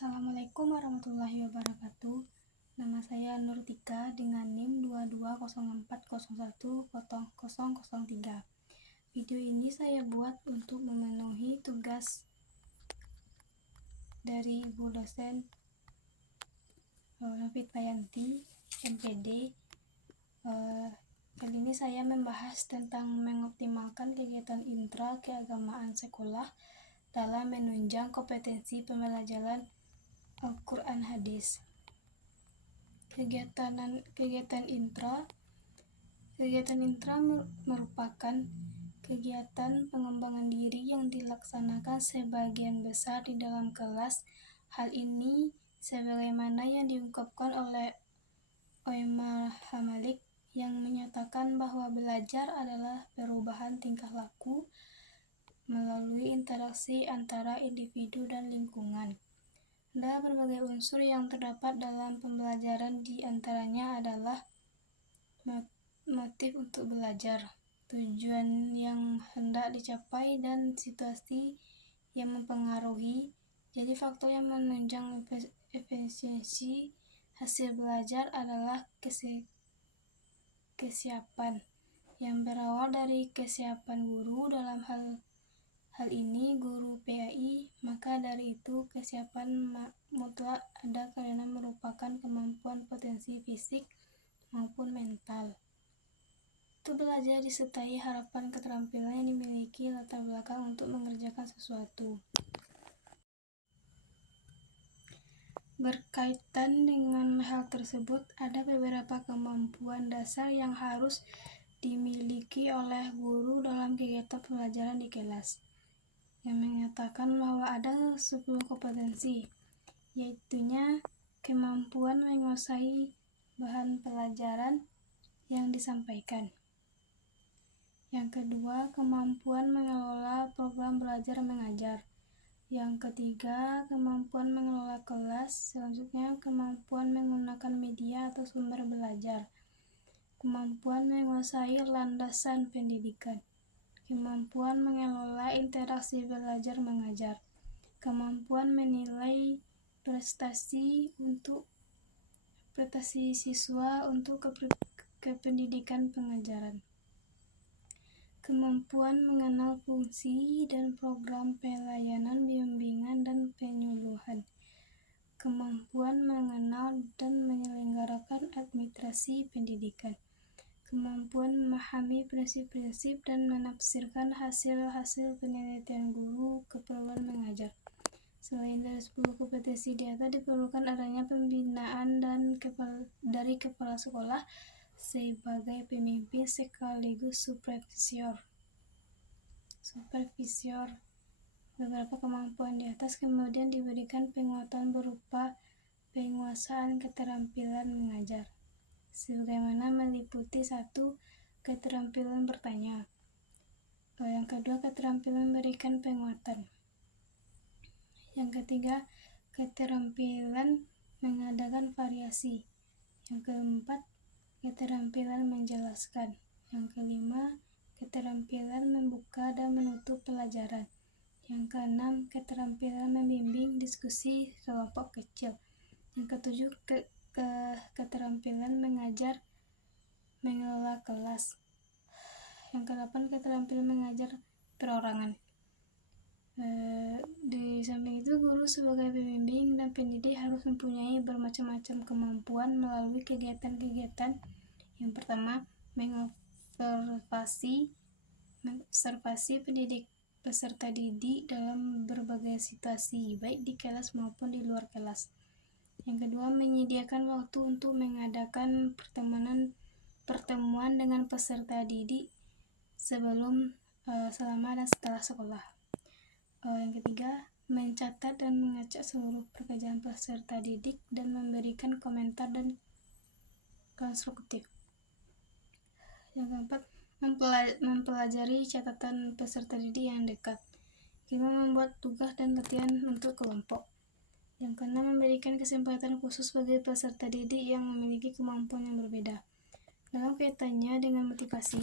Assalamualaikum warahmatullahi wabarakatuh. Nama saya Nurtika dengan NIM 2204010003. Video ini saya buat untuk memenuhi tugas dari Ibu dosen Novitayanti, MPD. Kali ini saya membahas tentang mengoptimalkan kegiatan intra keagamaan sekolah dalam menunjang kompetensi pembelajaran Al-Quran Hadis. Kegiatan intra merupakan kegiatan pengembangan diri yang dilaksanakan sebagian besar di dalam kelas. Hal ini sebagaimana yang diungkapkan oleh Oimar Hamalik yang menyatakan bahwa belajar adalah perubahan tingkah laku melalui interaksi antara individu dan lingkungan. Ada berbagai unsur yang terdapat dalam pembelajaran, di antaranya adalah motif untuk belajar, tujuan yang hendak dicapai, dan situasi yang mempengaruhi. Jadi faktor yang menunjang efisiensi hasil belajar adalah kesiapan yang berawal dari kesiapan guru, dalam hal ini guru PAI. Maka dari itu kesiapan mutlak ada karena merupakan kemampuan potensi fisik maupun mental. Untuk belajar disertai harapan keterampilan yang dimiliki latar belakang untuk mengerjakan sesuatu. Berkaitan dengan hal tersebut, ada beberapa kemampuan dasar yang harus dimiliki oleh guru dalam kegiatan pembelajaran di kelas, yang menyatakan bahwa ada 10 kompetensi, yaitunya kemampuan menguasai bahan pelajaran yang disampaikan. Yang kedua, kemampuan mengelola program belajar mengajar. Yang ketiga, kemampuan mengelola kelas. Selanjutnya, kemampuan menggunakan media atau sumber belajar. Kemampuan menguasai landasan pendidikan. Kemampuan mengelola interaksi belajar mengajar. Kemampuan menilai prestasi siswa untuk kependidikan pengajaran. Kemampuan mengenal fungsi dan program pelayanan bimbingan dan penyuluhan. Kemampuan mengenal dan menyelenggarakan administrasi pendidikan. Kemampuan memahami prinsip-prinsip dan menafsirkan hasil-hasil penelitian guru keperluan mengajar. Selain dari 10 kompetensi di atas, diperlukan adanya pembinaan dari kepala sekolah sebagai pemimpin sekaligus supervisor. Beberapa kemampuan di atas kemudian diberikan penguatan berupa penguasaan keterampilan mengajar, sebagaimana meliputi 1. Keterampilan bertanya. Yang kedua, keterampilan memberikan penguatan. Yang ketiga, keterampilan mengadakan variasi. Yang keempat, keterampilan menjelaskan. Yang kelima, keterampilan membuka dan menutup pelajaran. Yang keenam, keterampilan membimbing diskusi kelompok kecil. Yang ketujuh, keterampilan mengajar mengelola kelas. Yang kedelapan, keterampilan mengajar perorangan. Di samping itu, guru sebagai pembimbing dan pendidik harus mempunyai bermacam-macam kemampuan melalui kegiatan-kegiatan. Yang pertama, mengobservasi pendidik peserta didik dalam berbagai situasi, baik di kelas maupun di luar kelas. Yang kedua, menyediakan waktu untuk mengadakan pertemuan dengan peserta didik sebelum, selama, dan setelah sekolah. Yang ketiga, mencatat dan mengacak seluruh pekerjaan peserta didik dan memberikan komentar dan konstruktif. Yang keempat, mempelajari catatan peserta didik yang dekat. Kelima, membuat tugas dan latihan untuk kelompok. Yang keenam, memberikan kesempatan khusus bagi peserta didik yang memiliki kemampuan yang berbeda. Dalam kaitannya dengan motivasi,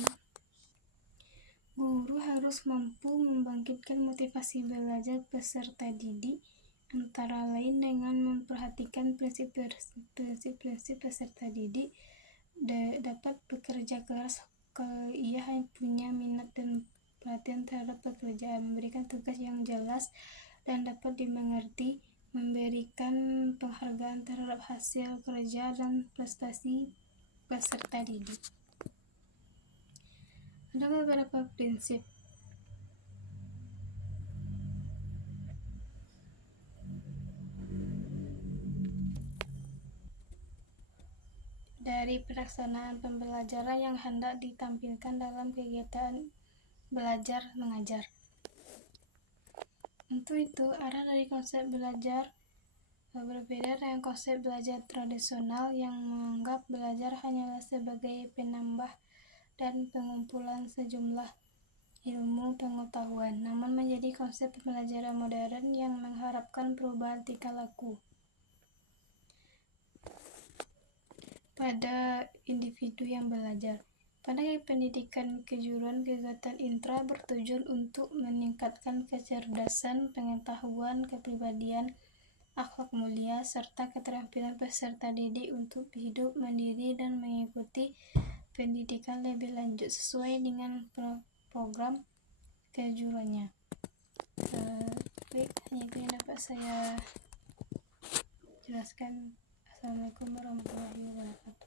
guru harus mampu membangkitkan motivasi belajar peserta didik antara lain dengan memperhatikan prinsip-prinsip peserta didik, dapat bekerja keras kalau ia punya minat dan perhatian terhadap pekerjaan, memberikan tugas yang jelas dan dapat dimengerti, memberikan penghargaan terhadap hasil kerja dan prestasi peserta didik. Ada beberapa prinsip. Dari pelaksanaan pembelajaran yang hendak ditampilkan dalam kegiatan belajar mengajar. Untuk itu, arah dari konsep belajar berbeda dengan konsep belajar tradisional yang menganggap belajar hanyalah sebagai penambah dan pengumpulan sejumlah ilmu pengetahuan, namun menjadi konsep pembelajaran modern yang mengharapkan perubahan tingkah laku pada individu yang belajar. Pada pendidikan kejuruan, kegiatan intra bertujuan untuk meningkatkan kecerdasan, pengetahuan, kepribadian, akhlak mulia, serta keterampilan peserta didik untuk hidup mandiri dan mengikuti pendidikan lebih lanjut sesuai dengan program kejuruannya. Baik, hanya itu yang dapat saya jelaskan. Assalamualaikum warahmatullahi wabarakatuh.